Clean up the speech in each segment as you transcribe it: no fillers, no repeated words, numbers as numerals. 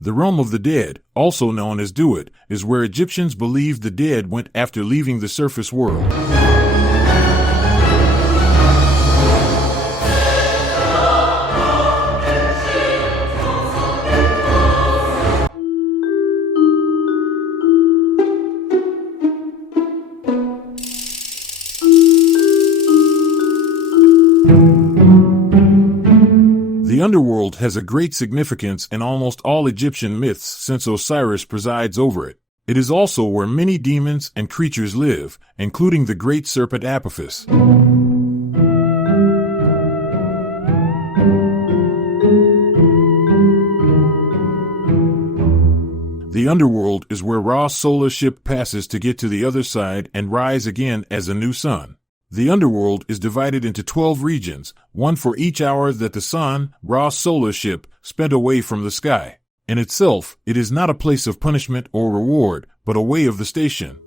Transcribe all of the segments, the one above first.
The realm of the dead, also known as Duat, is where Egyptians believed the dead went after leaving the surface world. The underworld has a great significance in almost all Egyptian myths since Osiris presides over it. It is also where many demons and creatures live, including the great serpent Apophis. The underworld is where Ra's solar ship passes to get to the other side and rise again as a new sun. The underworld is divided into 12 regions, one for each hour that the sun, Ra's solar ship, spent away from the sky. In itself, it is not a place of punishment or reward, but a way of the station.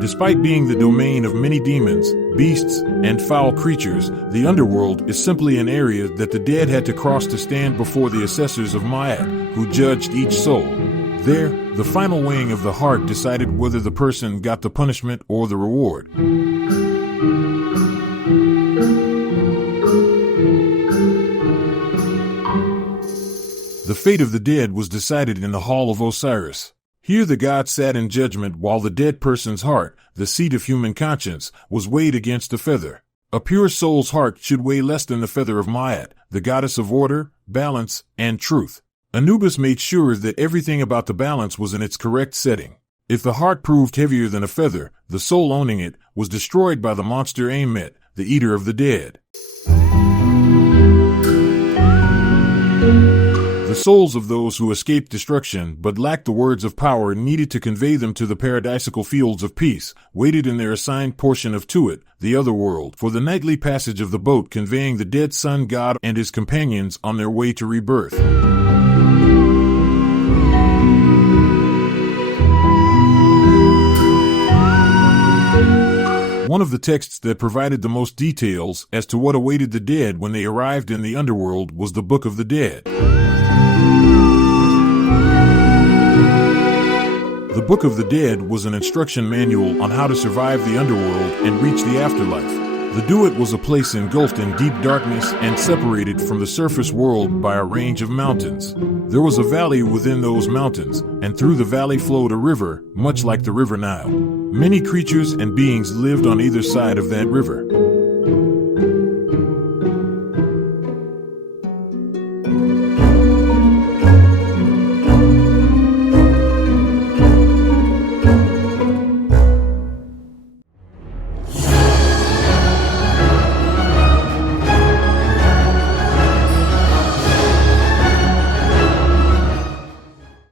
Despite being the domain of many demons, beasts, and foul creatures, the underworld is simply an area that the dead had to cross to stand before the assessors of Ma'at, who judged each soul. There, the final weighing of the heart decided whether the person got the punishment or the reward. The fate of the dead was decided in the Hall of Osiris. Here the god sat in judgment while the dead person's heart, the seat of human conscience, was weighed against a feather. A pure soul's heart should weigh less than the feather of Ma'at, the goddess of order, balance, and truth. Anubis made sure that everything about the balance was in its correct setting. If the heart proved heavier than a feather, the soul owning it was destroyed by the monster Amemet, the eater of the dead. The souls of those who escaped destruction but lacked the words of power needed to convey them to the paradisiacal fields of peace, waited in their assigned portion of Tuat, the other world, for the nightly passage of the boat conveying the dead sun god and his companions on their way to rebirth. One of the texts that provided the most details as to what awaited the dead when they arrived in the underworld was the Book of the Dead. The Book of the Dead was an instruction manual on how to survive the underworld and reach the afterlife. The Duat was a place engulfed in deep darkness and separated from the surface world by a range of mountains. There was a valley within those mountains, and through the valley flowed a river, much like the river Nile. Many creatures and beings lived on either side of that river.